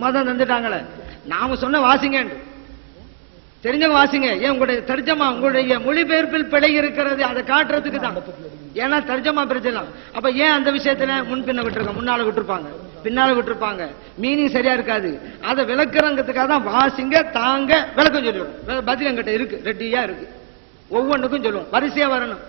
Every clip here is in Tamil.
மதம் தந்துட்டாங்களே, நாம சொன்ன வாசிங்க, தெரிஞ்சவங்க வாசிங்க. ஏன் உங்களுடைய தர்ஜமா, உங்களுடைய மொழிபெயர்ப்பில் பிழை இருக்கிறது, அதை காட்டுறதுக்கு தான். ஏன்னா தர்ஜமா பிரச்சனை. அப்ப ஏன் அந்த விஷயத்துல முன்பின்ன விட்டுருக்காங்க, முன்னால விட்டுருப்பாங்க, பின்னால விட்டுருப்பாங்க, மீனிங் சரியா இருக்காது. அதை விளக்குறங்கிறதுக்காக தான் வாசிங்க, தாங்க விளக்கம் சொல்லிவிடும். பதில் என்கிட்ட இருக்கு, ரெட்டியா இருக்கு, ஒவ்வொன்றுக்கும் சொல்லுவோம், வரிசையா வரணும்.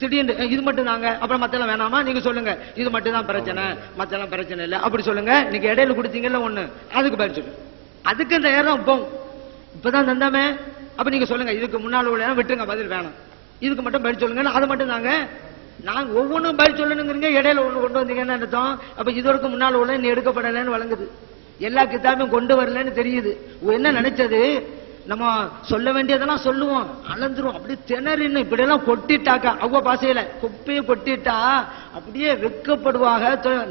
திடீர்னு இது மட்டும் தாங்க, அப்புறம் மத்தெல்லாம் வேணாமா, நீங்க சொல்லுங்க இது மட்டும் தான் பிரச்சனை, மத்தெல்லாம் பிரச்சனை இல்லை அப்படி சொல்லுங்க. நீங்க இடையில கொடுத்தீங்கல்ல ஒண்ணு, அதுக்கு பதில் சொல்லுங்க. அதுக்கு இந்த நேரம் இப்பதான் தந்தாமே, அப்ப நீங்க சொல்லுங்க இதுக்கு முன்னால உள்ள விட்டுருங்க, பதில் வேணாம், இதுக்கு மட்டும் பதில் சொல்லுங்க. அது மட்டும் தாங்க, நாங்க ஒவ்வொன்றும் பதில் சொல்லணுங்கிறீங்க, இடையில ஒண்ணு கொண்டு வந்தீங்கன்னு அர்த்தம். அப்ப இதற்கு முன்னால உள்ள நீ எடுக்கப்படலன்னு வழங்குது, எல்லா கிதாபையும் கொண்டு வரலன்னு தெரியுது. என்ன நினைச்சது, நம்ம சொல்ல வேண்டியதெல்லாம் சொல்லுவோம், அளந்துரும், அப்படியே திணறின்னு இப்படி எல்லாம் கொட்டிட்டாக்கா, அவங்க பாசையில குப்பையை கொட்டிட்டா அப்படியே வெக்கப்படுவாங்க,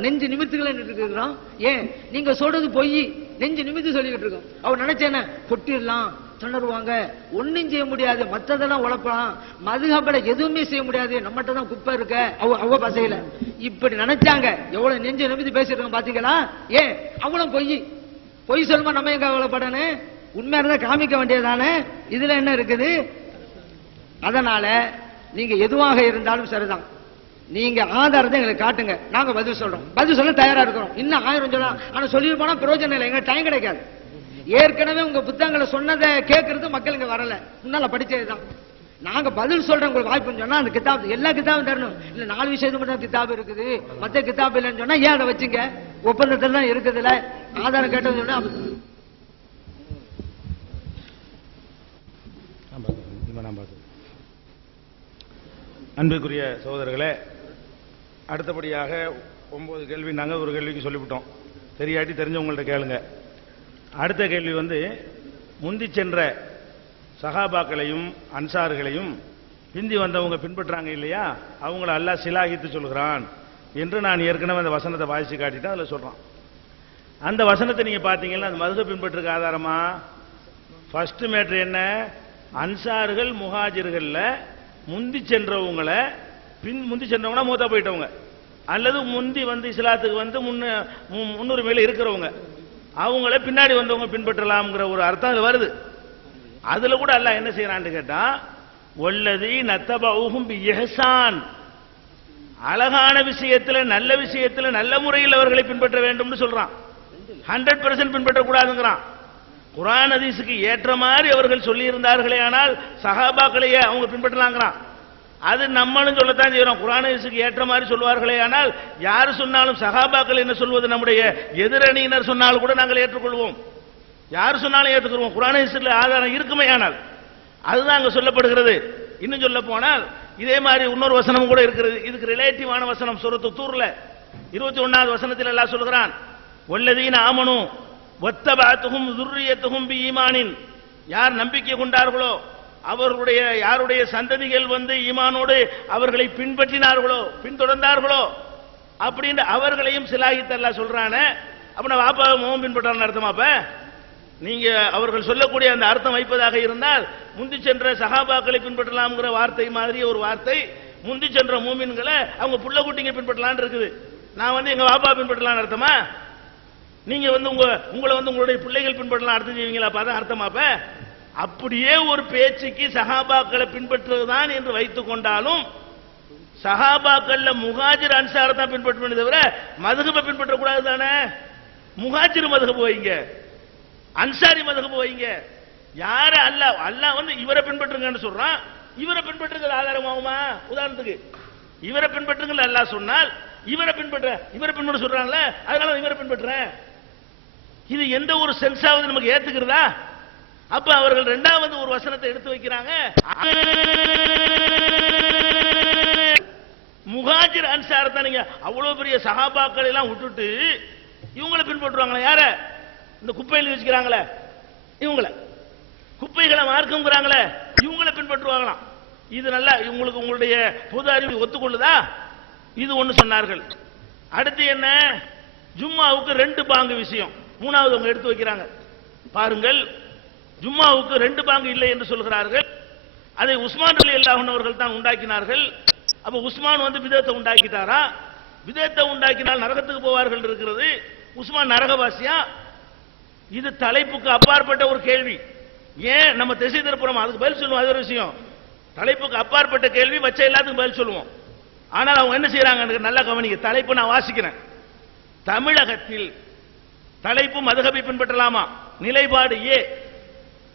நெஞ்சு நிமித்துகளை இருக்கிறோம். ஏன் நீங்க சொல்றது பொய், நெஞ்சு நிமித்து சொல்லிக்கிட்டு இருக்கோம். அவர் நினைச்சேன கொட்டிடலாம், திணறுவாங்க, ஒன்னும் செய்ய முடியாது, மற்றதெல்லாம் உழப்பலாம், மதுகப்பட எதுவுமே செய்ய முடியாது, நம்மகிட்ட தான் குப்பை இருக்க அவங்க பாசையில இப்படி நினைச்சாங்க. எவ்வளவு நெஞ்சு நிமித்து பேசிட்டு இருக்கோம் பாத்தீங்களா? ஏன் அவ்வளவு பொய் சொல்லுமா, நம்ம எங்க கவலைப்படணும், உண்மையா இருந்தா காமிக்க வேண்டியதானே, இதுல என்ன இருக்குது? அதனால நீங்க எதுவாக இருந்தாலும் சரிதான், நீங்க ஆதாரத்தை எங்களுக்கு காட்டுங்க, நாங்க பதில் சொல்றோம், பதில் சொல்ல தயாரா இருக்கிறோம். இன்னும் 1000 சொல்லலாம், ஆனா சொல்லி போனா பிரயோஜனம் இல்லை, எங்க டைம் கிடைக்காது. ஏற்கனவே உங்க புத்தகங்களை சொன்னதை கேட்கறது மக்கள் இங்க வரல, முன்னால படிச்சதுதான். நாங்க பதில் சொல்றோம், உங்களுக்கு வாய்ப்புன்னு சொன்னா அந்த கிதாப் எல்லா கிதாபும் தரணும். இல்ல 4 விஷயத்துக்கு மட்டும் கிதாப் இருக்குது, மத்த கிதாப் இல்லைன்னு சொன்னா ஏன் அதை வச்சுங்க, ஒப்பந்தத்தில் தான் இருக்குதுல, ஆதாரம் கேட்டது சொன்னா அன்புக்குரிய சகோதரர்களே, அடுத்தபடியாக 9 கேள்வி நாங்கள் ஒரு கேள்விக்கு சொல்லிவிட்டோம், தெரியாட்டி தெரிஞ்சவங்கள்ட்ட கேளுங்க. அடுத்த கேள்வி முந்தி சென்ற சஹாபாக்களையும் அன்சார்களையும் பிந்தி வந்தவங்க பின்பற்றாங்க இல்லையா, அவங்கள அல்லாஹ் சிலாகித்து சொல்கிறான் என்று நான் ஏற்கனவே அந்த வசனத்தை வாசிச்சு காட்டிட்டு அதில் சொல்றான். அந்த வசனத்தை நீங்க பார்த்தீங்கன்னா அந்த மதுஹப் பின்பற்றுக்கு ஆதாரமா ஃபர்ஸ்ட் மேட்ரு என்ன, அன்சார்கள் முஹாஜிர்கள்ல முந்தி சென்றவங்களை முந்தி சென்றவங்கன்னா மூத்தா போயிட்டவங்க, அல்லது முந்தி இஸ்லாத்துக்கு முன்னுரிமையில் இருக்கிறவங்க, அவங்கள பின்னாடி வந்தவங்க பின்பற்றலாம்ங்கிற ஒரு அர்த்தம் அதுல வருது. அதுல கூட அல்லாஹ் என்ன செய்யறான்னு கேட்டா, வல்லதி நத்தபஉஹும் பிஇஹ்சான், அழகான விஷயத்துல நல்ல விஷயத்துல நல்ல முறையில் அவர்களை பின்பற்ற வேண்டும்னு சொல்றான். 100% பின்பற்றக்கூடாதுங்கிறான். குர்ஆன் ஹதீஸுக்கு ஏற்ற மாதிரி அவர்கள் சொல்லி இருந்தார்களே ஆனால் சஹாபாக்களையே அவங்க பின்பற்றலாங்கிறான். அது நம்மளும் சொல்லத்தான் செய்யறோம், குர்ஆன் ஹதீஸுக்கு ஏற்ற மாதிரி சொல்வார்களே ஆனால் யார் சொன்னாலும் சஹாபாக்கள் என்ன சொல்வது, நம்முடைய எதிரணியினர் சொன்னாலும் கூட நாங்கள் ஏற்றுக்கொள்வோம், யார் சொன்னாலும் ஏற்றுக்கொள்வோம், குர்ஆன் ஹதீஸில் ஆதாரம் இருக்குமே ஆனால். அதுதான் அங்க சொல்லப்படுகிறது. இன்னும் சொல்ல போனால் இதே மாதிரி இன்னொரு வசனம் கூட இருக்கிறது, இதுக்கு ரிலேட்டிவான வசனம் சூரத்து தூர்ல 21வது வசனத்தில் அல்லாஹ் சொல்கிறான், வல்லதீன ஆமனு வத்தபஅத்துஹும் ذُرِّيَّتُهُم بِإِيمَانٍ, யார் நம்பிக்கை கொண்டார்களோ அவர்களுடைய யாருடைய சந்ததிகள் ஈமானோடு அவர்களை பின்பற்றினார்களோ பின்தொடர்ந்தார்களோ அப்படின்னு அவர்களையும் சிலாகித்து அல்லாஹ் சொல்றானே. அப்ப நான் வாப்பாவை முகம் பின்பற்றான்னு அர்த்தமாப்ப, நீங்க அவர்கள் சொல்லக்கூடிய அந்த அர்த்தம் வைப்பதாக இருந்தால் முந்தி சென்ற சஹாபாக்களை பின்பற்றலாம்ங்கிற வார்த்தை மாதிரி ஒரு வார்த்தை, முந்தி சென்ற மூமின்களை அவங்க புள்ள குட்டிங்க பின்பற்றலான்னு இருக்குது. நான் எங்க வாப்பா பின்பற்றலான்னு அர்த்தமா, நீங்க உங்களை உங்களுடைய பிள்ளைகள் பின்பற்றலாம் அர்த்தம் செய்வீங்களா? அதான் அர்த்தமாப்ப. அப்படியே ஒரு பேச்சுக்கு சஹாபாக்களை பின்பற்றுவதுதான் என்று வைத்துக் கொண்டாலும் சஹாபாக்கள்ல முஹாஜிர் அன்சாரை தான் பின்பற்ற தவிர மதுஹபை பின்பற்றக்கூடாது தானே. முஹாஜிர் மதுஹப் வைங்க, அன்சாரி மதுஹப் வைங்க. யார அல்லாஹ் இவரை பின்பற்றுங்கன்னு சொல்றான், இவரை பின்பற்றுங்கள் ஆதாரமாகுமா? உதாரணத்துக்கு இவரை பின்பற்றுங்கள் அல்லாஹ் சொன்னால் இவரை பின்பற்ற சொல்றாங்களே, அதனால இவரை பின்பற்றுறேன், இது எந்த ஒரு சென்ஸாவது நமக்கு ஏத்துக்கிறதா? அப்ப அவர்கள் 2வது ஒரு வசனத்தை எடுத்து வைக்கிறாங்க, முஹாஜிர் அன்சார் தான். நீங்க அவ்வளவு பெரிய சஹாபாக்களை எல்லாம் விட்டுட்டு இவங்களை பின்பற்றுவாங்களா? யார? இந்த குப்பையில் வச்சுக்கிறாங்களே இவங்கள, குப்பைகளை மார்க்குங்கிறாங்களே இவங்களை பின்பற்றுவாங்களாம். இது நல்லா உங்களுடைய பொது அறிவு ஒத்துக்கொள்ளுதா? இது ஒண்ணு சொன்னார்கள். அடுத்து என்ன, ஜும்மாவுக்கு 2 பாங்கு விஷயம் 3வது அவங்க எடுத்து வைக்கிறாங்க. பாருங்கள், ஜும்மாவுக்கு 2 பாங்கு இல்லை என்று சொல்கிறார்கள். அதை உஸ்மான் ரலியல்லாஹு அன்ஹு அவர்கள் தான் உண்டாக்கினார்கள். அப்ப உஸ்மான் பிதத்தை உண்டாக்கிட்டாரா? விதத்தை உண்டாக்கினால் நரகத்துக்கு போவார்கள் இருக்கிறது. உஸ்மான் நரகவாசியா? இது தலைப்புக்கு அப்பாற்பட்ட ஒரு கேள்வி. ஏன் நம்ம திசை திருப்புறோம், அதுக்கு பதில் சொல்லுவோம். அது ஒரு விஷயம். தலைப்புக்கு அப்பாற்பட்ட கேள்வி வச்ச எல்லாத்துக்கும் பதில் சொல்லுவோம். ஆனால் அவங்க என்ன செய்யறாங்க, நல்லா கவனிக்க. தலைப்பு நான் வாசிக்கிறேன். தமிழகத்தில் தலைப்பு மதுஹபை பின்பற்றலாமா? நிலைப்பாடு ஏ.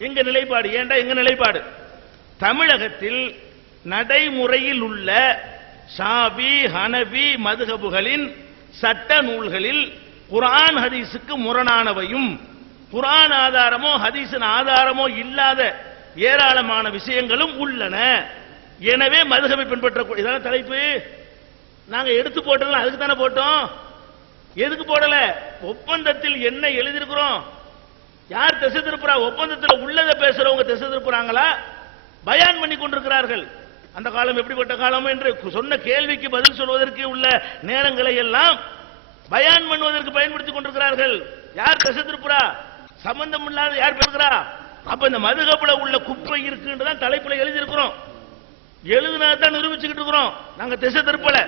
எங்க நிலைப்பாடு? ஏண்டா எங்க நிலைப்பாடு? தமிழகத்தில் நடைமுறையில் உள்ள ஷாபி ஹனபி மதுஹபுகளின் சட்ட நூல்களில் குர்ஆன் ஹதீஸுக்கு முரணானவையும் குர்ஆன் ஆதாரமோ ஹதீஸின் ஆதாரமோ இல்லாத ஏராளமான விஷயங்களும் உள்ளன. எனவே மதுஹபை பின்பற்ற இதான தலைப்பு. நாங்க எடுத்து போட்டோம், அதுக்கு தானே போட்டோம். எதுக்கு போடல? ஒப்பந்தத்தில் என்ன எழுதியிருக்கிறோம்? யார் திசை திருப்புறா? ஒப்பந்தத்தில் உள்ளதை பேசுறவங்க திசை திருப்புறாங்களா? பயான் பண்ணி கொண்டிருக்கிறார்கள். அந்த காலம் எப்படிப்பட்ட காலம் என்று சொன்ன கேள்விக்கு பதில் சொல்வதற்கு உள்ள நேரங்களை எல்லாம் பயான் பண்ணுவதற்கு பயன்படுத்திக் கொண்டிருக்கிறார்கள். யார் திசை திருப்புறா? சம்பந்தம் இல்லாத யார் பேசுகிறா? அப்ப இந்த மதுஹப்ல உள்ள குப்பை இருக்குன்றதான் தலைப்புல எழுதி இருக்கிறோம். எழுதுனதான் நிரூபிச்சுக்கிட்டு இருக்கிறோம். நாங்க திசை திருப்பல.